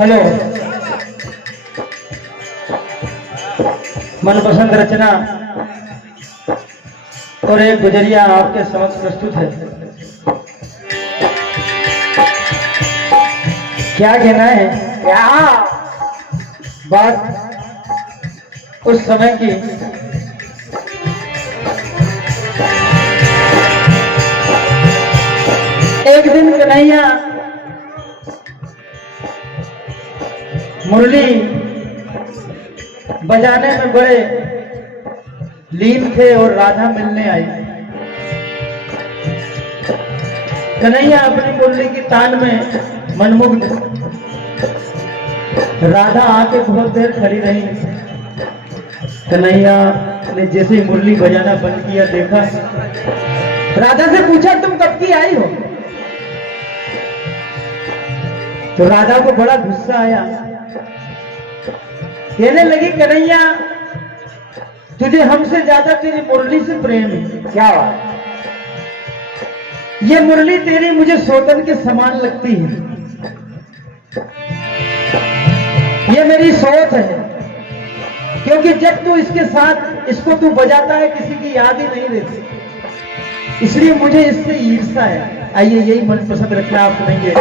Hello, मनपसंद रचना और एक गुजरिया आपके समक्ष प्रस्तुत है। क्या कहना है? क्या बात उस समय की एक दिन कन्हैया मुरली बजाने में बड़े लीन थे और राधा मिलने आई। कन्हैया अपनी मुरली की तान में मनमुग्ध, राधा आके बहुत देर खड़ी रही। कन्हैया ने जैसे ही मुरली बजाना बंद किया, देखा, राधा से पूछा तुम कब की आई हो? तो राधा को बड़ा गुस्सा आया, कहने लगी कन्हैया तुझे हमसे ज्यादा तेरी मुरली से प्रेम है। क्या बात? ये मुरली तेरी मुझे सोतन के समान लगती है, ये मेरी सोच है, क्योंकि जब तू इसके साथ इसको तू बजाता है किसी की याद ही नहीं रहती, इसलिए मुझे इससे ईर्ष्या है। आइए यही मनपसंद रचना आप सुनेंगे।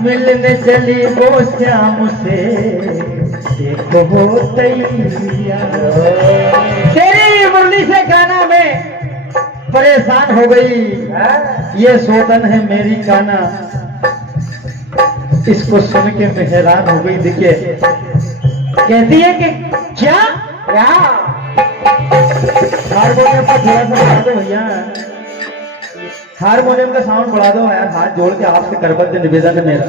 मिलने चली वो श्याम से, देखो हो तैयार। तेरी मुरली से गाना में परेशान हो गई, ये सोतन है मेरी काना, इसको सुन के मैं हैरान हो गई। देखिए कहती है कि क्या हारमोनियम पर थोड़ा सा बढ़ा दो भैया, हारमोनियम का साउंड बढ़ा दो यार, हाथ जोड़ के आपसे करबद्ध निवेदन है मेरा।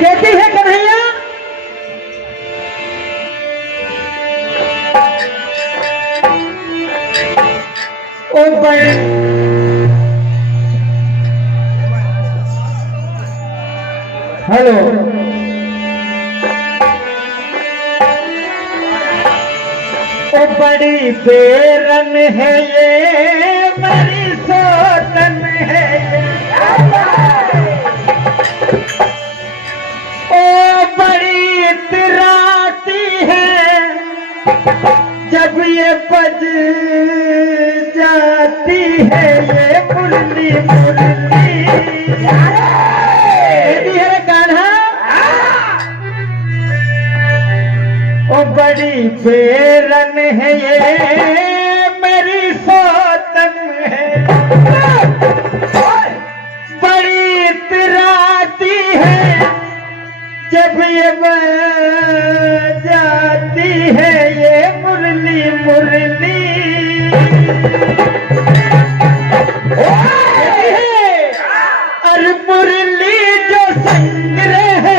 कहती है कन्हैया ओ बड़े हेलो, ओ बड़ी बेरन है ये, बड़ी सोतन है ये, ओ बड़ी इतराती है, जब ये बज जाती है ये मुरली मुरली। कान्हा बेरन है ये मेरी सोतन है, बड़ी इतराती है जब ये बजाती है ये मुरली मुरली। और मुरली जो संग रहे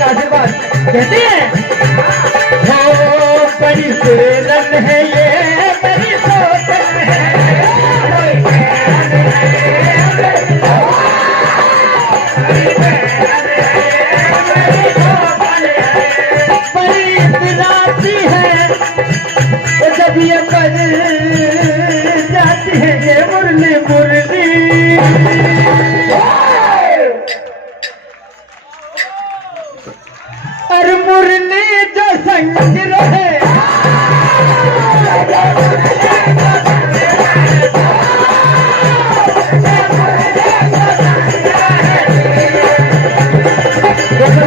आशीर्वाद कहते हैं हो बड़ी बेरन है ये मेरी सोतन है, बड़ी इतराती है जब ये बज जाती है ये मुरली मुरली। और मुरली जो संग रहे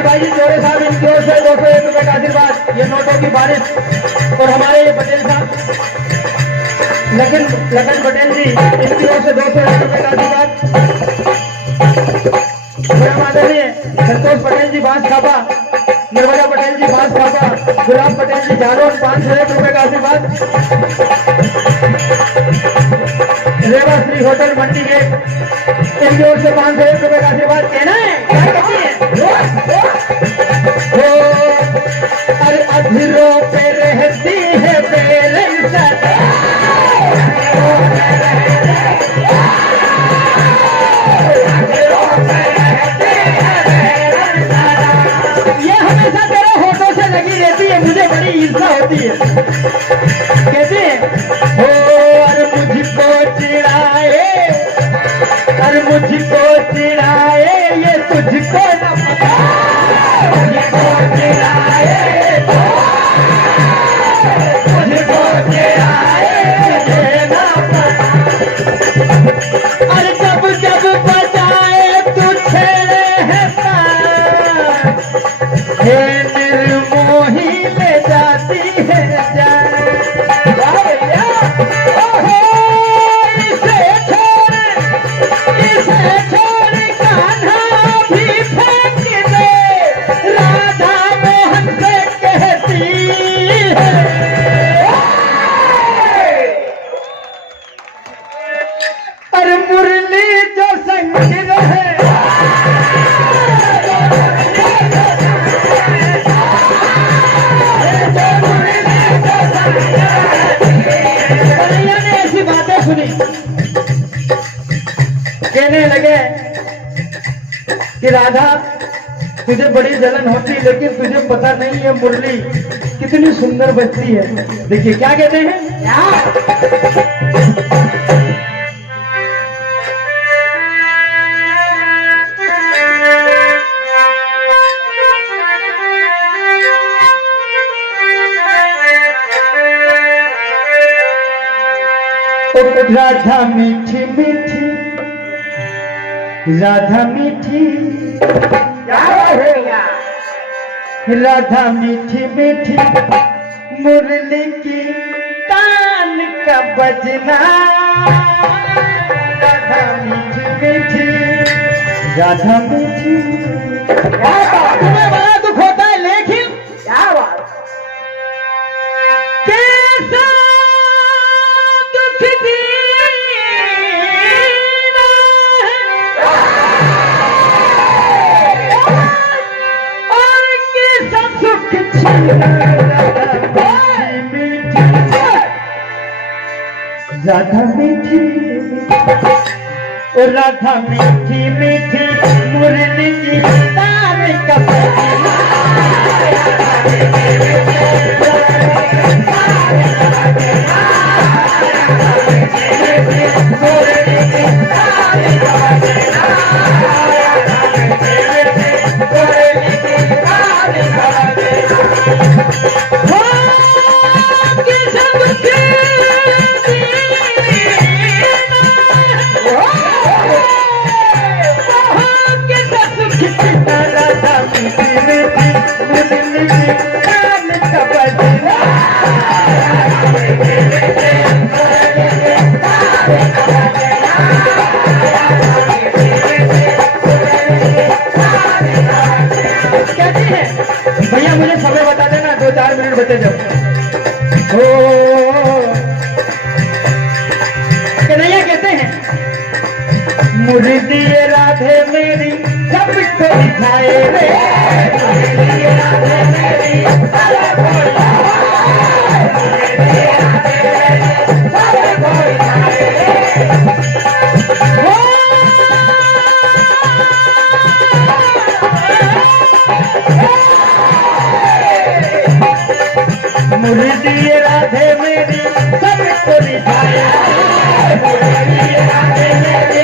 भाई जोड़े साहब इनकी ओर से 201 रुपए का आशीर्वाद, ये नोटों की बारिश। और हमारे ये पटेल साहब लखन पटेल जी, इनकी ओर से 201 रुपए का आशीर्वाद। आदरणीय संतोष पटेल जी बांस खापा, नर्मदा पटेल जी बांस खापा, गुलाब पटेल जी जालोन 501 रुपए का आशीर्वाद। रेवा श्री होटल मंडी गेट, इनकी ओर से 501 रुपए का आशीर्वाद। कहना है क्या कहती है अरे अधरों पे रहती है बेरन सदा, ये हमेशा तेरे होठों से लगी रहती है, मुझे बड़ी ईर्ष्या होती है। कहते हैं हो और मुझको चिढ़ाए, और मुझको चिढ़ाए ये तुझको न पता, मुझको चिढ़ाए मुझको चिढ़ाए ये न पता। और जब जब बजाए तू छेड़े है तार, हे निर्मोही ले जाती है जान। इसे छोड़ कान्हा भी फेंक दे, राधा मोहन से कहती है। और मुरली जो संग रहे ऐसी बातें सुनी, कहने लगे कि राधा तुझे बड़ी जलन होती, लेकिन तुझे पता नहीं है मुरली कितनी सुंदर बजती है। देखिए क्या कहते हैं, राधा मीठी मीठी, राधा मीठी, राधा मीठी मीठी मुरली की तान का बजना, राधा मीठी मीठी, राधा मीठी। तुम्हें बड़ा दुख होता है, लेकिन क्या बात कैसा दुख दी राधा मीठी, ओ राधा मीठी मीठी मुरली की तान का बजना। भैया मुझे समय बता देना, 2-4 मिनट बचे जब। ओ कन्हैया कहते हैं, मुर्दी राधे मेरी सबको दिखाए रे, राधे मेरी मुर्दी राधे मेरी सबको दिखाया, मुर्दी राधे मेरी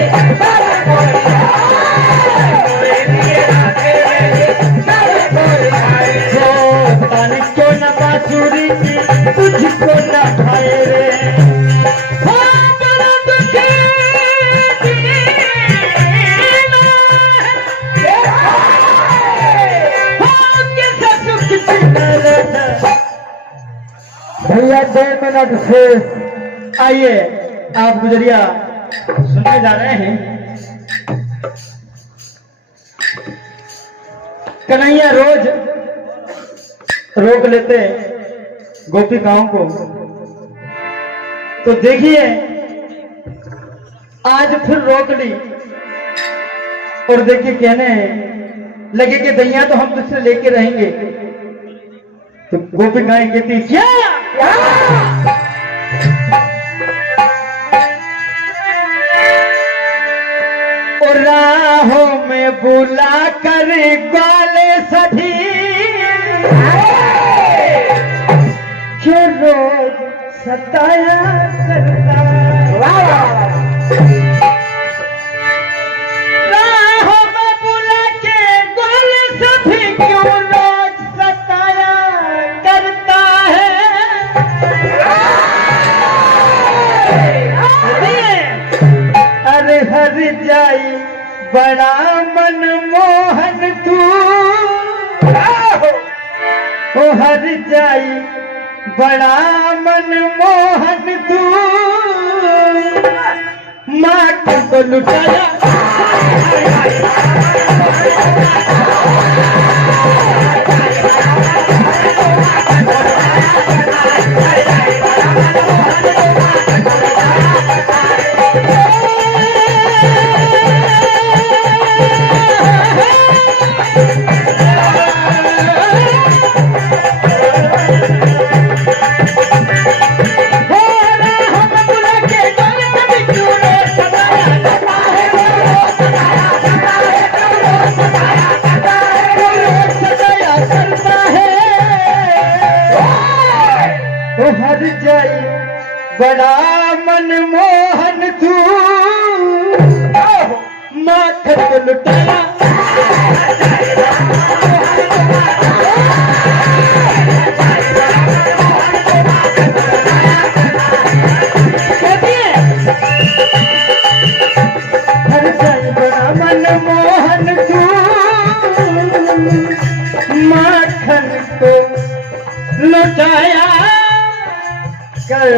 सबको दिखाया, तन क्यों न बांसुरी की तुझको न भाए रे, भैया 2 मिनट शेष। आइए आप गुजरिया सुनने जा रहे हैं। कन्हैया रोज रोक लेते गोपिकाओं को, तो देखिए आज फिर रोक ली और देखिए कहने लगे कि दैया तो हम तुझसे लेके रहेंगे। तो गोपिकाएं कहती क्या और राहों में बुला कर ग्वाले सभी क्यों रोज सताया करता, राहों में बुला के ग्वाले सभी क्यों रोज सताया करता है, अरे हर जाई बड़ा मनमोहन तू, ओ हर जाई बड़ा मनमोहन तू, माँ को लुटाया हर जाई बड़ा मनमोहन तू, माखन को लुटाया हर जाई बड़ा मनमोहन तू, माखन को लुटाया कर